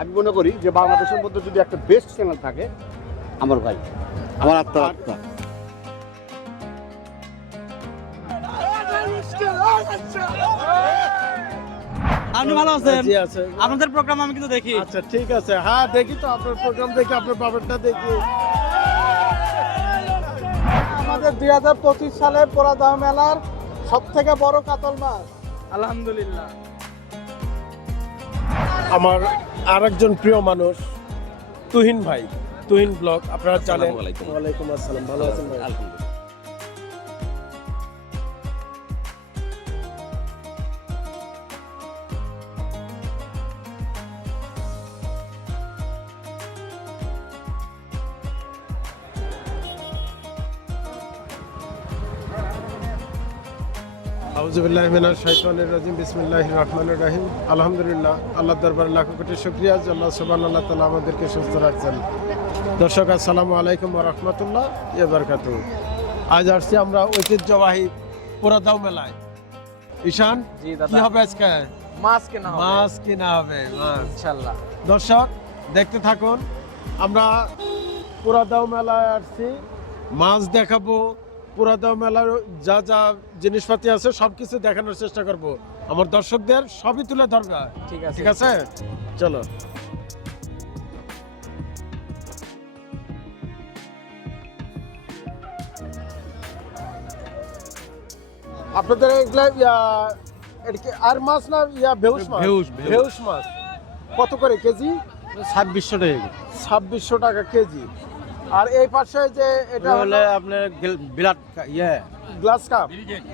আমি মনে করি যে বাংলাদেশের মধ্যে যদি একটা বেস্ট চ্যানেল থাকে আমার ভাই আমার আত্মা আত্মা। আপনি ভালো আছেন? আছে। আপনাদের প্রোগ্রাম আমি কিন্তু দেখি। আচ্ছা ঠিক আছে। হ্যাঁ দেখি তো আপনার প্রোগ্রাম দেখি আপনার বাবারটা দেখি। আমাদের দুই হাজার পঁচিশ সালের পোড়াদহ মেলার সব থেকে বড় কাতল মাছ? আলহামদুলিল্লাহ। আমার আরেকজন প্রিয় মানুষ তুহিন ভাই। তুহিন ব্লগ আপনারা জানেন। ওয়ালাইকুম আসসালাম। ভালো আছেন ভাই? আউজুবিল্লাহ মিনাশ শাইতানির রাজিম বিসমিল্লাহির রহমানির রহিম। আলহামদুলিল্লাহ আল্লাহ দরবারে লাখো কোটি শুকরিয়া আল্লাহ সুবহানাল্লাহ তাআলা আমাদেরকে সুস্থ রাখছেন। দর্শক আসসালামু আলাইকুম রাহমাতুল্লাহ ইয়া আজ আসছি আমরা ঐতিহ্যবাহী পোড়াদাও মেলায়। ঈশান কি হবে আজকে? মাছ কেনা মাছ কিনা হবে মাছ ইনশাআল্লাহ। দর্শক দেখতে থাকুন আমরা পুরাদাও মেলায় আসছি। মাছ দেখাবো পুরাদাও মেলার যা যা জিনিসপাতি আছে সব কিছু দেখানোর চেষ্টা করব। আমার দর্শকদের সবই তুলে ধরবে। ঠিক আছে। ঠিক আছে? চলো। আপনাদের এগুলা আর মাছ না ইয়া মাছ? ভেউস, ভেউস। ভেউস মাছ। কত করে কেজি? ছাব্বিশশো টাকা ছাব্বিশশো টাকা কেজি। আর এই পাশে যে এটা হলে আপনার বিরাট ইয়ে। Glass cup.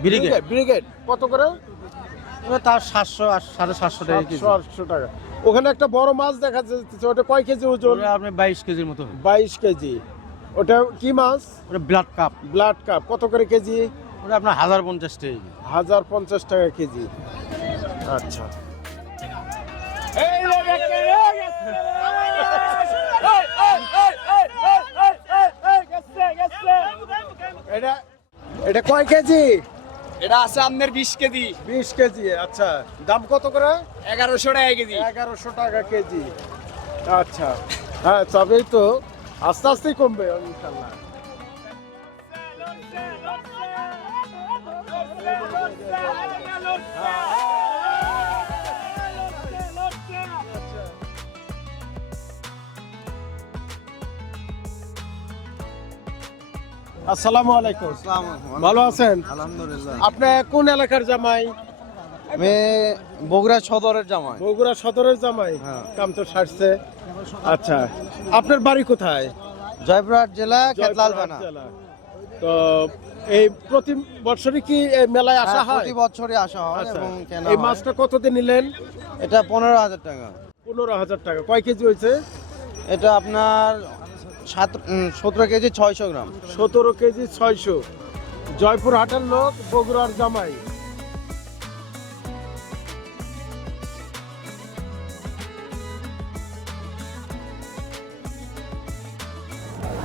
ব্রিগেড। ব্রিগেড। কত করে? ওটা তার সাতশো আর সাড়ে সাতশো টাকা সাতশো আটশো টাকা। ওখানে একটা বড় মাছ দেখা যাচ্ছে ওটা কয় কেজি ওজন? ওটা আপনার বাইশ কেজির মতো বাইশ কেজি। ওটা কি মাছ? ওটা ব্লাড কাপ। Blood carp. কত করে কেজি? ওটা আপনার হাজার পঞ্চাশ টাকা হাজার পঞ্চাশ টাকা কেজি। আচ্ছা। এটা এটা কয় কেজি এটা আছে আপনার বিশ কেজি বিশ কেজি আচ্ছা দাম কত করে এগারোশো টাকা কেজি এগারোশো টাকা কেজি আচ্ছা হ্যাঁ তবেই তো আস্তে আস্তেই কমবে ইনশাল্লাহ আসসালামু আলাইকুম। ভালো আছেন? আলহামদুলিল্লাহ। আপনি কোন এলাকার জামাই? আমি বগুড়া সদরের জামাই। বগুড়া সদরের জামাই? হ্যাঁ। কাম তো সারছে। আচ্ছা আপনার বাড়ি কোথায়? জয়পুরহাট জেলা জেলা। তো এই প্রতি বছরই কি এই মেলায় আসা হয় হ্যাঁ, প্রতি বছরই আসা হয় আচ্ছা। এবং কেনা এই। মাছটা কতদিন নিলেন? এটা পনেরো হাজার টাকা। পনেরো হাজার টাকা। কয় কেজি হয়েছে? এটা আপনার সাত সতেরো কেজি ছয়শো গ্রাম। সতেরো কেজি ছয়শো। জয়পুর হাটের লোক বগুড়ার জামাই।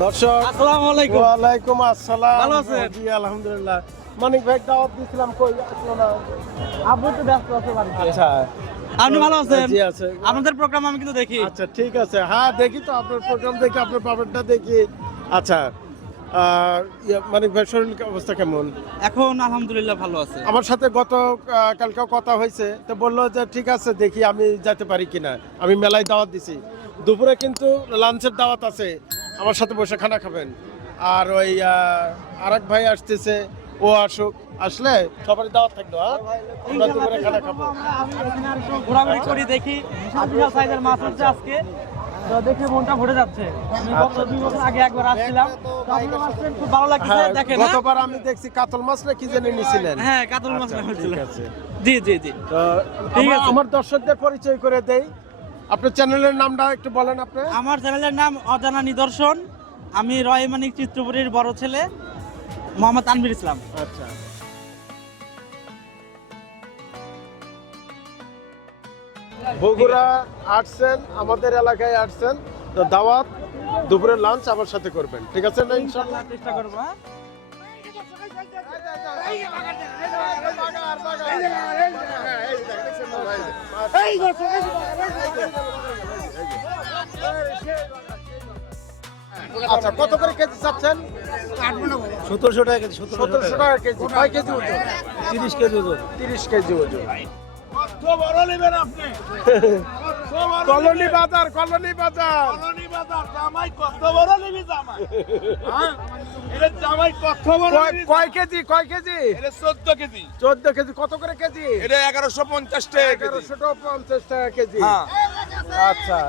দর্শক আসসালামু আলাইকুম। ওয়ালাইকুম আসসালাম। ভালো আছেন? জি আলহামদুলিল্লাহ। মানিক ভাই দাওয়াত দিয়েছিলাম কই? আসলো না। আপনি তো ব্যস্ত আছে বাড়িতে। আচ্ছা। আপনি ভালো আছেন? জি আছে। আপনাদের প্রোগ্রাম আমি কিন্তু দেখি। আচ্ছা ঠিক আছে। হ্যাঁ দেখি তো আপনার প্রোগ্রাম দেখি আপনার পাবেনটা দেখি। আচ্ছা ইয়ে, শরীর অবস্থা কেমন? এখন আলহামদুলিল্লাহ ভালো আছে। আমার সাথে গত কালকেও কথা হয়েছে। তো বলল যে ঠিক আছে দেখি আমি যেতে পারি কিনা। আমি মেলায় দাওয়াত দিছি। দুপুরে কিন্তু লাঞ্চের দাওয়াত আছে। আমার সাথে বসে খানা খাবেন। আর ওই আর এক ভাই আসতেছে। ও আসুক আসলে সবারই দাওয়াত থাকল হ্যাঁ? আমরা দুপুরে খানা খাব। ঘোরাঘুরি করি দেখি সাইজের মাছ হচ্ছে আজকে তো দেখে মনটা ভরে যাচ্ছে। আমি দুই বছর আগে একবার আসছিলাম। তো খুব ভালো লাগছে হ্যাঁ দেখেন হ্যাঁ? গতবার আমি দেখছি কাতল মাছ না কি জানি নিছিলেন? হ্যাঁ কাতল মাছ আচ্ছা, না আছে। জি জি জি। তো ঠিক আমার- আছে। আমার দর্শকদের পরিচয় করে দেই। আপনার চ্যানেলের নামটা একটু বলেন আপনি। আমার চ্যানেলের নাম অজানা নিদর্শন। আমি রয়মানিক চিত্রপুরীর বড় ছেলে। মোহাম্মদ তানভীর ইসলাম আচ্ছা বগুড়া আসছেন আমাদের এলাকায় আসছেন তো দাওয়াত দুপুরের লাঞ্চ আমার সাথে করবেন ঠিক আছে না ইনশাল্লাহ চেষ্টা করব হ্যাঁ? আচ্ছা কত করে কেজি চাচ্ছেন? সতেরোশো টাকা কেজি সতেরোশো টাকা। কেজি। কয় কেজি ওজন? তিরিশ কেজি ওজন। তিরিশ কেজি ওজন। কলোনি বাজার কলোনি বাজার। কয়- কয় কেজি কয় কেজি? চোদ্দ কেজি। চোদ্দ কেজি কত করে কেজি? এটা এগারোশো পঞ্চাশ টাকা কেজি। এগারোশো পঞ্চাশ টাকা কেজি। হ্যাঁ। আচ্ছা।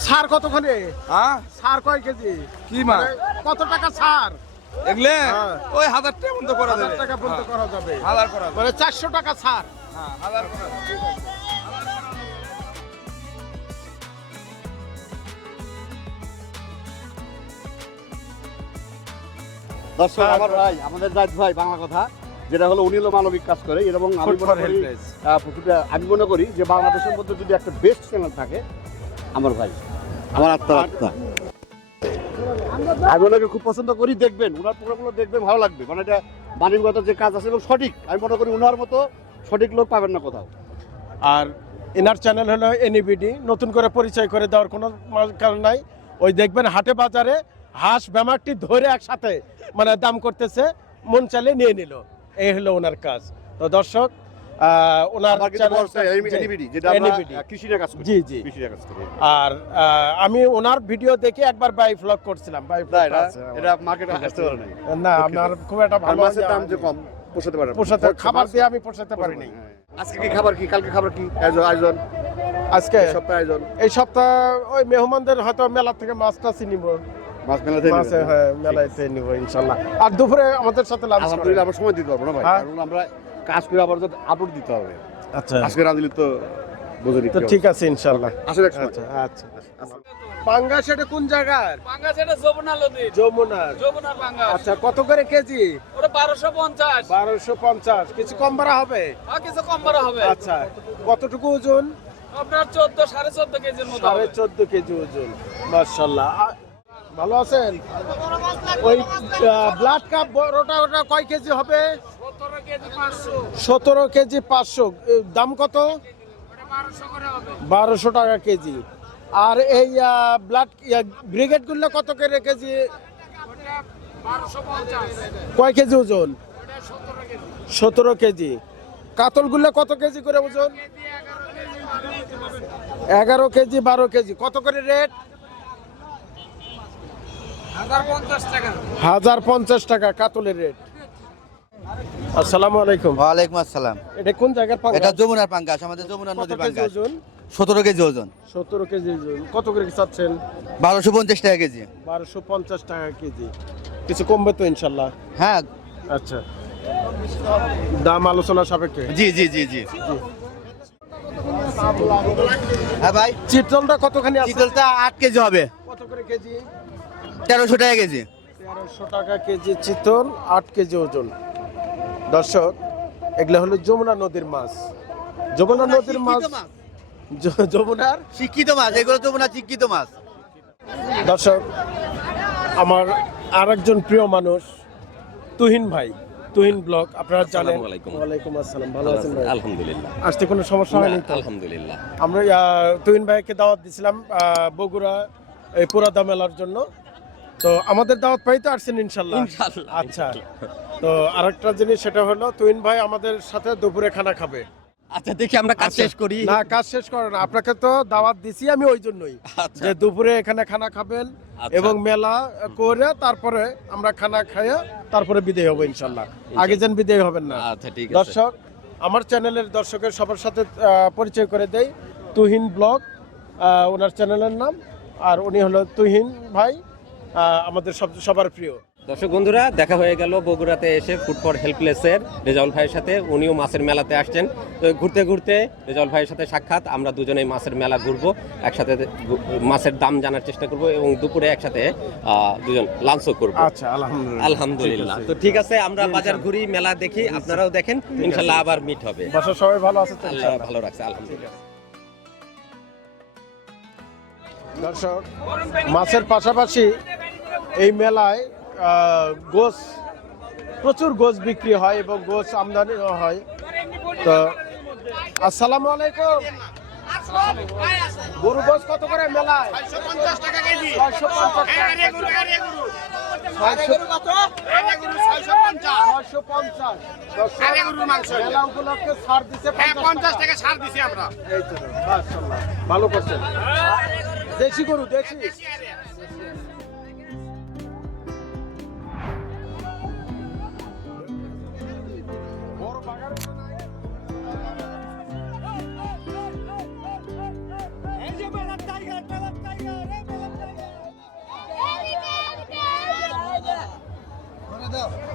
সার কতখানে? হ্যাঁ? সার কয় কেজি? কি মা কত টাকা সার? এগুলে হ্যাঁ। ওই হাজার টাকা পর্যন্ত করা হাজার যাবে। টাকা পর্যন্ত করা যাবে। হাজার করা মানে চারশো টাকা সার। হ্যাঁ হাজার করা দর্শক আমার ভাই আমাদের জাহিদ ভাই বাংলা কথা যেটা হলো উনি হলো মানবিক কাজ করে এবং আমি মনে করি আমি মনে করি যে বাংলাদেশের মধ্যে যদি একটা বেস্ট চ্যানেল থাকে আমার ভাই। আমার আত্মার আত্মা। আমি ওনাকে খুব পছন্দ করি দেখবেন ওনার প্রোগ্রামগুলো দেখবেন ভালো লাগবে। মানে এটা মানবিকতার যে কাজ আছে এবং সঠিক আমি মনে করি ওনার মতো সঠিক লোক পাবেন না কোথাও। আর এনার চ্যানেল হলো এনইবিডি নতুন করে পরিচয় করে দেওয়ার কোনো কারণ নাই। ওই দেখবেন হাটে বাজারে হাঁস ব্যামারটি ধরে একসাথে মানে দাম করতেছে মন চাইলে নিয়ে নিল। এই হলো ওনার কাজ। তো দর্শক ওনার জি, জি। আর আমি ওনার ভিডিও দেখে একবার বাই ফ্লগ করছিলাম বাই না, ফ্লগ এটা এটা মার্কেটে আসতে পারে না আপনার খুব একটা ভালো মাছের দাম যে কম পোষাতে পারে পোষাতে পোষাতে- খাবার দিয়ে আমি পোষাতে হ্যাঁ। আজকে কি খাবার কি? কালকে খাবার কি? আয়োজন আজকে? এই সপ্তাহে আয়োজন। এই সপ্তাহ ওই মেহমানদের হয়তো মেলা থেকে মাছ টাছ নিব মাছ মেলাতে মাছ হ্যাঁ নিব আর দুপুরে আমাদের সাথে লাঞ্চ আলহামদুলিল্লাহ আমরা সময় দিতে পারব না ভাই। হ্যাঁ। কারণ আমরা কাজ করে আবার তো আপলোড দিতে হবে। আচ্ছা। আজকে রাঁধলি তো বুঝলি তো ঠিক আছে ইনশাল্লাহ আসলে আচ্ছা আচ্ছা পাঙ্গাস এটা কোন জায়গার? পাঙ্গাস এটা যমুনা নদীর। যমুনার। যমুনা পাঙ্গাস। আচ্ছা কত করে কেজি? ওটা বারোশো পঞ্চাশ। বারোশো পঞ্চাশ। কিছু কম বাড়া হবে? আর কিছু কম করা হবে। আচ্ছা কতটুকু ওজন? আপনার চোদ্দ সাড়ে চোদ্দ কেজির মতো সাড়ে চোদ্দ কেজি ওজন মার্শাল্লাহ ভালো আছেন? ওই ব্লাড কাপ বড়টা ওটা কয় কেজি হবে? সতেরো কেজি পাঁচশো। দাম কত? বারোশো টাকা কেজি। আর এই ব্লাড ব্রিগেডগুলো কত করে কেজি? কয় কেজি ওজন? সতেরো কেজি। কাতলগুলো কত কেজি করে ওজন? এগারো কেজি বারো কেজি। কত করে রেট? হাজার পঞ্চাশ টাকা। কাতলের রেট। আসসালামু আলাইকুম। ওয়ালাইকুম আসসালাম। এটা কোন জায়গার এটা পাঙ্গাস যমুনার পাঙ্গাস আমাদের যমুনার কত নদীর পাঙ্গাস। ওজন? সতেরো কেজি ওজন। সতেরো কেজি ওজন। কত করে চাচ্ছেন? বারোশো পঞ্চাশ টাকা কেজি। বারোশো পঞ্চাশ টাকা কেজি। কিছু কমবে তো ইনশাল্লাহ? হ্যাঁ। আচ্ছা। দাম আলোচনা সাপেক্ষে? জি জি জি জি। হ্যাঁ ভাই। চিত্রলটা কতখানি আছে? চিতলটা আট কেজি হবে। কত করে কেজি? তেরোশো টাকা কেজি। তেরোশো টাকা কেজি চিতল আট কেজি ওজন। দর্শক এগুলো হলো যমুনা নদীর মাছ। যমুনা নদীর মাছ যমুনার শিক্ষিত মাছ এগুলো যমুনা শিক্ষিত মাছ। দর্শক আমার আরেকজন প্রিয় মানুষ তুহিন ভাই। তুহিন ব্লক আপনারা জানেন। ওয়ালাইকুম আসসালাম ভালো আছেন ভাই? আলহামদুলিল্লাহ। আসতে কোনো সমস্যা হয়নি তো? আলহামদুলিল্লাহ। আমরা তুহিন ভাইকে দাওয়াত দিছিলাম বগুড়া এই পুরাদা মেলার জন্য। তো আমাদের দাওয়াত পাই তো আসছেন ইনশাল্লাহ। আচ্ছা। তো আরেকটা জিনিস সেটা হলো তুহিন ভাই আমাদের সাথে দুপুরে খানা খাবে। আচ্ছা দেখি আমরা কাজ আচ্ছা, শেষ করি। না কাজ শেষ করেন না। আপনাকে তো দাওয়াত দিছি আমি ওই জন্যই। আচ্ছা। যে দুপুরে এখানে খানা খাবেন আচ্ছা। এবং মেলা করে তারপরে আমরা খানা খাইয়ে তারপরে বিদায় হব ইনশাল্লাহ। আগে যেন বিদায় হবেন না। আচ্ছা ঠিক আছে। দর্শক আমার চ্যানেলের দর্শকের সবার সাথে পরিচয় করে দেই। তুহিন ব্লগ ওনার চ্যানেলের নাম। আর উনি হলো তুহিন ভাই। আমাদের সব সবার প্রিয়। দর্শক বন্ধুরা দেখা হয়ে গেল বগুড়াতে এসে ফুড ফর হেল্পলেসের রেজাউল ভাইয়ের সাথে। উনিও মাছের মেলাতে আসছেন। তো ঘুরতে ঘুরতে রেজাউল ভাইয়ের সাথে সাক্ষাৎ আমরা দুজনেই মাছের মেলা ঘুরবো একসাথে মাছের দাম জানার চেষ্টা করব এবং দুপুরে একসাথে দুজন লাঞ্চও করব। আচ্ছা আলহামদুলিল্লাহ। আলহামদুলিল্লাহ। তো ঠিক আছে আমরা বাজার ঘুরি মেলা দেখি আপনারাও দেখেন ইনশাল্লাহ আবার মিট হবে। বাসার সবাই ভালো আছে আল্লাহ ভালো রাখছে আলহামদুলিল্লাহ। দর্শক মাছের পাশাপাশি এই মেলায় গোস প্রচুর গোছ বিক্রি হয় এবং গোছ আমদানিও হয়। তো আসসালামু আলাইকুম। গরু গোছ কত করে মেলায়? ছয়শো পঞ্চাশ। মেলা উপলক্ষে ছাড় দিছে পঞ্চাশ টাকা। ছাড় দিছি আমরা এই তো মাশাআল্লাহ। ভালো করছেন। দেশি গরু দেশি।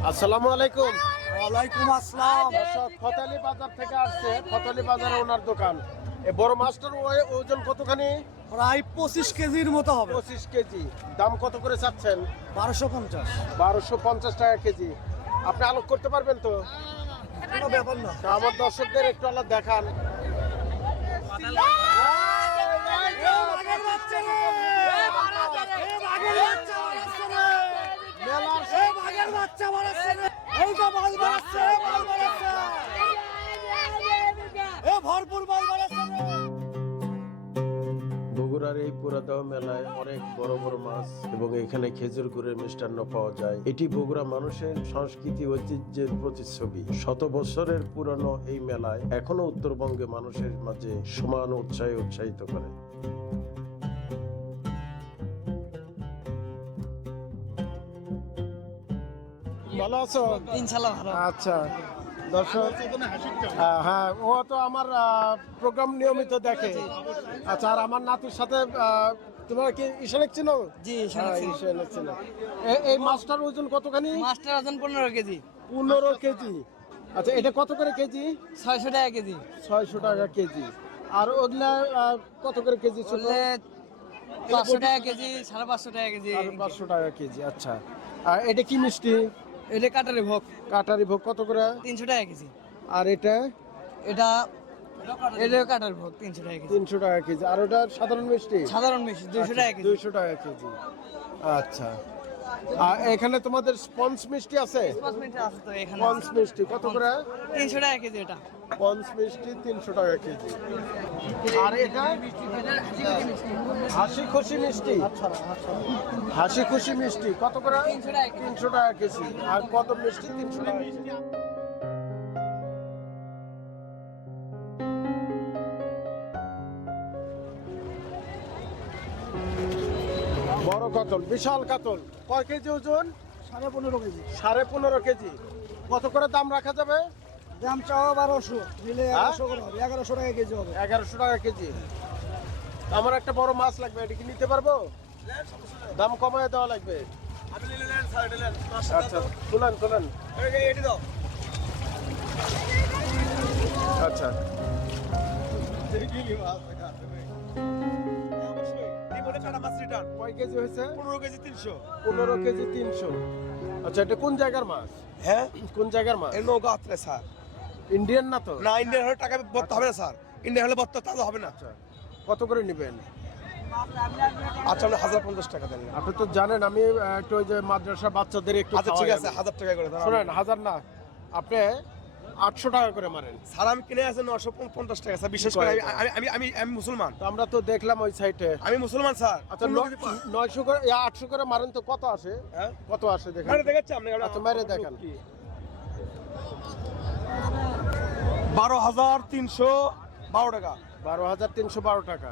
আসসালামু আলাইকুম। ওয়ালাইকুম আসসালাম। দর্শক ফতালি বাজার থেকে আসছে। ফতালি বাজারে ওনার দোকান। এই বড় মাছটার ওজন কতখানি? প্রায় পঁচিশ কেজির মতো হবে। পঁচিশ কেজি। দাম কত করে চাচ্ছেন? বারোশো পঞ্চাশ। বারোশো পঞ্চাশ টাকা কেজি। আপনি আলোক করতে পারবেন তো? কোনো ব্যাপার না। আমার দর্শকদের একটু আলাদা দেখান। ভরপুর মাল বগুড়ার এই পুরাতন মেলায় অনেক বড় বড় মাছ এবং এখানে খেজুর গুড়ের মিষ্টান্ন পাওয়া যায়। এটি বগুড়া মানুষের সংস্কৃতি ঐতিহ্যের প্রতিচ্ছবি। শত বছরের পুরানো এই মেলায় এখনও উত্তরবঙ্গে মানুষের মাঝে সমান উৎসাহে উৎসাহিত করে। ভালো আছো? ইনশাল্লাহ ভালো। আচ্ছা দর্শক হ্যাঁ, হ্যাঁ ও তো আমার প্রোগ্রাম নিয়মিত দেখে। আচ্ছা আর আমার নাতির সাথে তোমরা কি ঈশানেক চিনো জি হ্যাঁ, ঈশানেক চিনো এই মাছটার ওজন কতখানি? মাস্টার ওজন পনেরো কেজি। পনেরো কেজি। আচ্ছা এটা কত করে কেজি? ছয়শো টাকা কেজি। ছয়শো টাকা কেজি। আর ওগুলা কত করে কেজি ছিল পাঁচশো টাকা কেজি সাড়ে পাঁচশো টাকা কেজি। পাঁচশো টাকা কেজি আচ্ছা। আর এটা কি মিষ্টি? এটা কাটারি ভোগ। কাটারি ভোগ কত করে? তিনশো টাকা কেজি। আর এটা? এটা এটা কাটার ভোগ তিনশো টাকা কেজি। তিনশো টাকা কেজি। আর ওটা সাধারণ মিষ্টি? সাধারণ মিষ্টি দুইশো টাকা কেজি। দুইশো টাকা কেজি। আচ্ছা। এখানে তোমাদের স্পঞ্জ মিষ্টি আছে? স্পঞ্জ মিষ্টি কত করে? তিনশো টাকা কেজি এটা। স্পঞ্জ মিষ্টি তিনশো টাকা কেজি। আর এটা? হাসি খুশি মিষ্টি। হাসি খুশি মিষ্টি কত করে? তিনশো টাকা কেজি। তিনশো টাকা কেজি। আর কত মিষ্টি? তিনশো টাকা কাতল বিশাল কাতল। কয় কেজি ওজন? সাড়ে পনেরো কেজি। সাড়ে পনেরো কেজি। কত করে দাম রাখা যাবে? দাম চাওয়া বারোশো নিলে হ্যাঁ? এগারোশো করে হবে। এগারোশো টাকা কেজি হবে। এগারোশো টাকা কেজি। আমার একটা বড় মাছ লাগবে এটা কি নিতে পারব? দাম কমায় দেওয়া লাগবে। আচ্ছা। তুলেন তুলেন। আচ্ছা। কয় কেজি হয়েছে? পনেরো কেজি তিনশো। পনেরো কেজি তিনশো। আচ্ছা এটা কোন জায়গার মাছ? হ্যাঁ? কোন জায়গার মাছ? স্যার। ইন্ডিয়ান না তো? না ইন্ডিয়ান হলে টাকা হবে না স্যার। ইন্ডিয়ান হলে হবে না। আচ্ছা কত করে নেবেন? আচ্ছা আপনি হাজার পঞ্চাশ টাকা দেন। আপনি তো জানেন আমি একটু ওই যে মাদ্রাসা বাচ্চাদের একটু আচ্ছা ঠিক আছে হাজার টাকা করে দেন। শোনেন হাজার না। আপনি আটশো টাকা করে মারেন। আমি কিনে আছে নশো পঞ্চাশ টাকা স্যার বিশেষ করে আমি আমি- আমি মুসলমান। তো আমরা তো দেখলাম ওই সাইটে আমি মুসলমান স্যার। আচ্ছা নয়শো করে আটশো করে মারেন তো কত আসে? হ্যাঁ? কত আসে দেখেন। দেখাচ্ছি আপনি আচ্ছা মেরে দেখেন। বারো হাজার তিনশো বারো টাকা। বারো হাজার তিনশো বারো টাকা।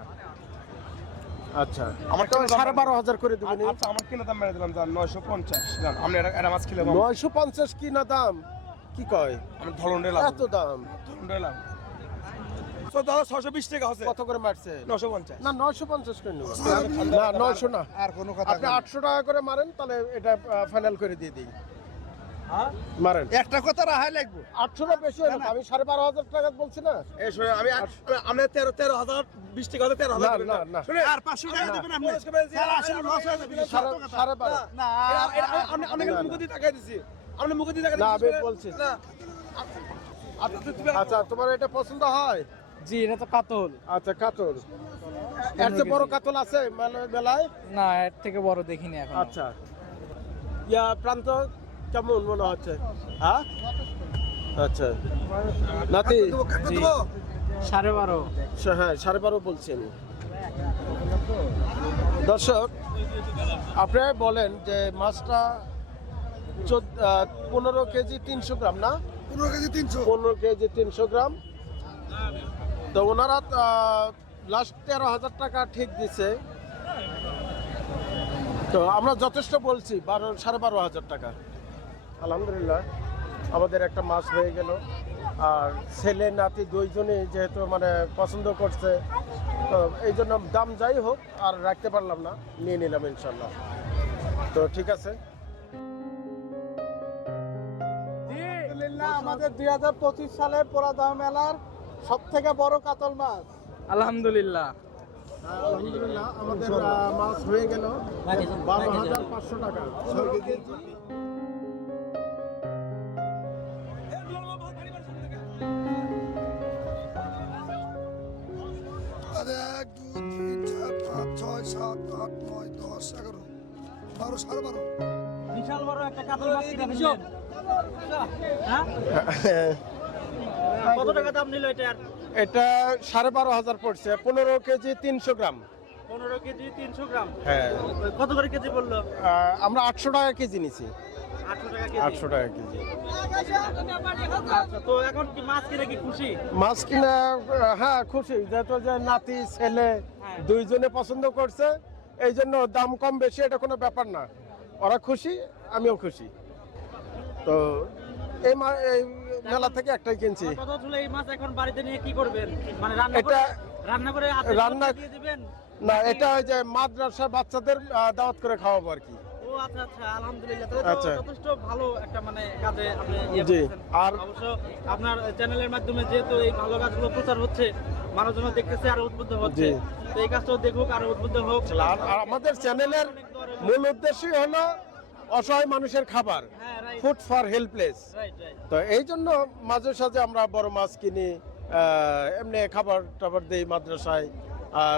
আচ্ছা। আমার কেন দাম সাড়ে বারো হাজার করে দেবেন। আচ্ছা আমার কিনে দাম মেরে দিলাম স্যার নয়শো পঞ্চাশ। আপনি এটা মাছ কিলো নয়শো পঞ্চাশ কি না দাম? কি কয় আমি ধরন রেলাম এত দাম ধরন রেলাম তো দাদা ছশো বিশ টাকা হচ্ছে কত করে মারছে নশো পঞ্চাশ না নয়শো পঞ্চাশ করে না নয়শো না আর কোনো কথা আপনি আটশো টাকা করে মারেন তাহলে এটা ফাইনাল করে দিয়ে দিই মারেন একটা কথা রাহাই লাগবো আটশো না বেশি হলো আমি সাড়ে বারো হাজার টাকা বলছি না এই শুনে আমি আমি তেরো তেরো হাজার বিশ টাকা হলে তেরো হাজার না, না, না। আর পাঁচশো টাকা দেবেন আপনি সাড়ে বারো কিন্তু মুখ দিয়ে টাকা দিছি আপনি মুখ দিয়ে টাকা না, আমি বলছি। না আচ্ছা তোমার এটা পছন্দ হয়? জি এটা তো কাতল। আচ্ছা কাতল। এর চেয়ে বড় কাতল আছে মেলা- মেলায়? না এর থেকে বড় দেখিনি এখন। আচ্ছা। ইয়া প্রান্ত কেমন মনে হচ্ছে? হ্যাঁ? আচ্ছা। নাতি? সাড়ে বারো। হ্যাঁ সাড়ে বারো বলছি আমি। দর্শক আপনারা বলেন যে মাছটা পনেরো কেজি তিনশো গ্রাম না? পনেরো কেজি তিনশো। পনেরো কেজি তিনশো গ্রাম। তো ওনারা লাস্ট তেরো হাজার টাকা ঠিক দিছে। তো আমরা যথেষ্ট বলছি বারো সাড়ে বারো হাজার টাকা। আলহামদুলিল্লাহ আমাদের একটা মাছ হয়ে গেল। আর ছেলে নাতি দুইজনই যেহেতু মানে পছন্দ করছে তো এই জন্য দাম যাই হোক আর রাখতে পারলাম না। নিয়ে নিলাম ইনশাল্লাহ। তো ঠিক আছে। আমাদের দুই হাজার পঁচিশ সালের পোড়াদাম মেলার সব থেকে বড় কাতল মাছ। আলহামদুলিল্লাহ। আলহামদুলিল্লাহ আমাদের মাছ হয়ে গেল বারো হাজার পাঁচশো টাকা। ছয় কেজি আর এক দুই তিন চার পাঁচ ছয় সাত আট নয় দশ এগারো বারো সাড়ে বারো। বিশাল বড় একটা কাতল মাছ কিনে কত টাকা দাম নিল এটার এটা সাড়ে বারো হাজার পড়ছে পনেরো কেজি তিনশো গ্রাম। পনেরো কেজি তিনশো গ্রাম? হ্যাঁ। কত করে কেজি বলল আমরা আটশো টাকা কেজি নিছি। আটশো টাকা কেজি। আটশো টাকা কেজি। আচ্ছা তো এখন কি মাছ কিনে কি খুশি? মাছ কিনা হ্যাঁ খুশি। যেহেতু যে নাতি ছেলে হ্যাঁ। দুইজনে পছন্দ করছে এই জন্য দাম কম বেশি এটা কোনো ব্যাপার না। ওরা খুশি আমিও খুশি। তো এই এই মেলা থেকে একটাই কিনছি। এই মাছ এখন বাড়িতে নিয়ে কি করবেন? মানে রান্না এটা- রান্না করে রান্না- দিয়ে দিবেন? না এটা ওই যে মাদ্রাসা বাচ্চাদের দাওয়াত করে খাওয়াবো আর কি। ও আচ্ছা আচ্ছা আলহামদুলিল্লাহ। তাহলে তো আচ্ছা। যথেষ্ট ভালো একটা মানে কাজে আপনি ইয়ে জি, করছেন। আর- অবশ্য আপনার চ্যানেলের মাধ্যমে যেহেতু এই ভালো কাজগুলো প্রচার হচ্ছে মানুষজন দেখতেছে আরও উদ্বুদ্ধ হচ্ছে। জি। তো এই কাজটাও দেখুক আরও উদ্বুদ্ধ হোক। আর আর আমাদের চ্যানেলের মূল উদ্দেশ্যই হলো অসহায় মানুষের খাবার ফুড ফর হেল্পলেস তো এই জন্য মাঝে সাঝে আমরা বড় মাছ কিনি এমনি খাবার টাবার দেই মাদ্রাসায়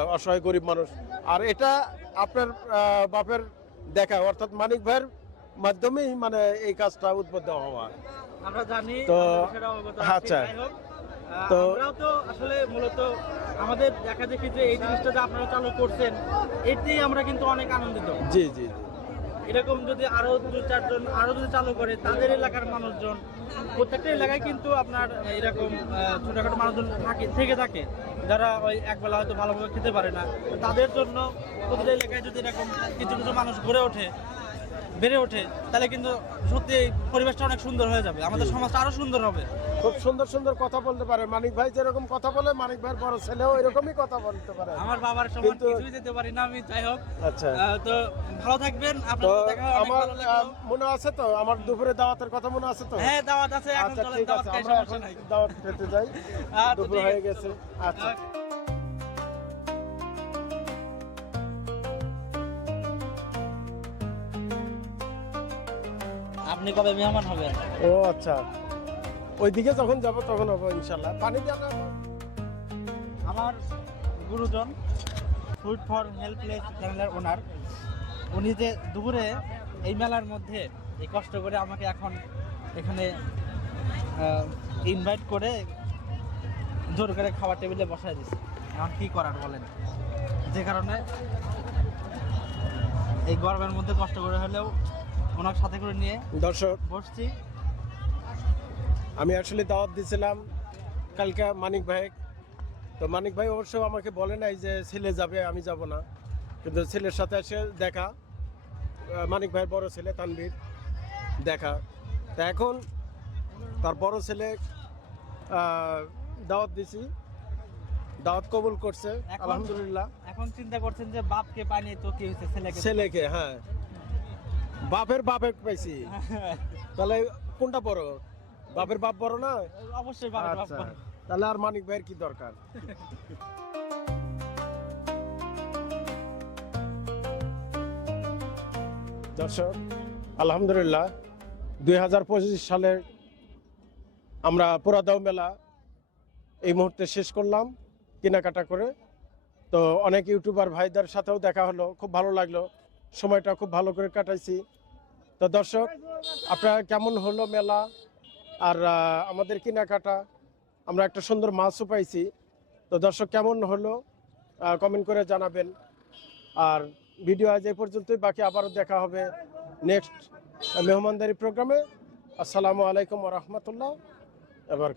অসহায় গরিব মানুষ। আর এটা আপনার বাপের দেখা অর্থাৎ মানিক ভাইয়ের মাধ্যমেই মানে এই কাজটা উদ্বুদ্ধ হওয়া। আমরা জানি তো। আচ্ছা। তো- আমরাও তো আসলে মূলত আমাদের দেখা দেখি যে এই জিনিসটা যে আপনারা চালু করছেন এতেই আমরা কিন্তু অনেক আনন্দিত। জি জি। এরকম যদি আরও দু চারজন, আরও যদি চালু করে, তাদের এলাকার মানুষজন, প্রত্যেকটা এলাকায় কিন্তু আপনার এরকম ছোটখাটো মানুষজন থাকে, থেকে থাকে। যারা ওই একবেলা হয়তো ভালোভাবে খেতে পারে না। তাদের জন্য প্রতিটা এলাকায় যদি এরকম কিছু কিছু মানুষ গড়ে ওঠে বেড়ে ওঠে তাহলে কিন্তু সত্যি পরিবেশটা অনেক সুন্দর হয়ে যাবে। আমাদের সমাজটা আরও সুন্দর হবে। খুব সুন্দর সুন্দর কথা বলতে পারে। মানিক ভাই যেরকম কথা বলে মানিক ভাইয়ের বড় ছেলেও এরকমই কথা বলতে পারে। আমার বাবার সমান কিছুই যেতে পারি না আমি যাই হোক। আচ্ছা। তো ভালো থাকবেন সাথে দেখা আমার মনে আছে তো? আমার দুপুরে দাওয়াতের কথা মনে আছে তো? হ্যাঁ দাওয়াত আছে এখন আচ্ছা চলেন ঠিক দাওয়াত খাই সমস্যা নাই। দাওয়াত খেতে যাই। আচ্ছা, দুপুর হয়ে গেছে। আচ্ছা। আপনি কবে মেহমান হবেন? ও আচ্ছা। ওইদিকে যখন যাব তখন হব ইনশাল্লাহ। পানি দিয়ে আমার গুরুজন ফুড ফর হেল্পলেস চ্যানেলের ওনার উনি যে দুপুরে এই মেলার মধ্যে এই কষ্ট করে আমাকে এখন এখানে ইনভাইট করে জোর করে খাবার টেবিলে বসায় দিচ্ছে এখন কী করার বলেন? যে কারণে এই গরমের মধ্যে কষ্ট করে হলেও ওনার সাথে করে নিয়ে দর্শক বসছি। আমি আসলে দাওয়াত দিয়েছিলাম কালকে মানিক ভাই। তো মানিক ভাই অবশ্য আমাকে বলে নাই যে ছেলে যাবে আমি যাব না। কিন্তু ছেলের সাথে এসে দেখা। মানিক ভাইয়ের বড় ছেলে তানভীর দেখা। তা এখন তার বড় ছেলে দাওয়াত দিছি। দাওয়াত কবুল করছে আলহামদুলিল্লাহ। এখন চিন্তা করছেন যে বাপকে পানি তো কি হয়েছে ছেলেকে? ছেলেকে হ্যাঁ। বাপের বাপে পাইছি। তাহলে কোনটা বড়? বাপের বাপ বড় না? অবশ্যই বাপের বাপ আচ্ছা। তাহলে আর মানিক ভাইয়ের কি দরকার? দর্শক আলহামদুলিল্লাহ দুই হাজার পঁচিশ সালের আমরা পুরাদাও মেলা এই মুহূর্তে শেষ করলাম কেনাকাটা করে। তো অনেক ইউটিউবার ভাইদের সাথেও দেখা হলো খুব ভালো লাগল। সময়টা খুব ভালো করে কাটাইছি। তো দর্শক, আপনার কেমন হলো মেলা? আর আমাদের কেনাকাটা? আমরা একটা সুন্দর মাছও পাইছি। তো দর্শক, কেমন হলো? কমেন্ট করে জানাবেন। আর, ভিডিও আজ এই পর্যন্তই। বাকি আবারও দেখা হবে নেক্সট মেহমানদারি প্রোগ্রামে। আসসালামু আলাইকুম রহমতুল্লাহ এবার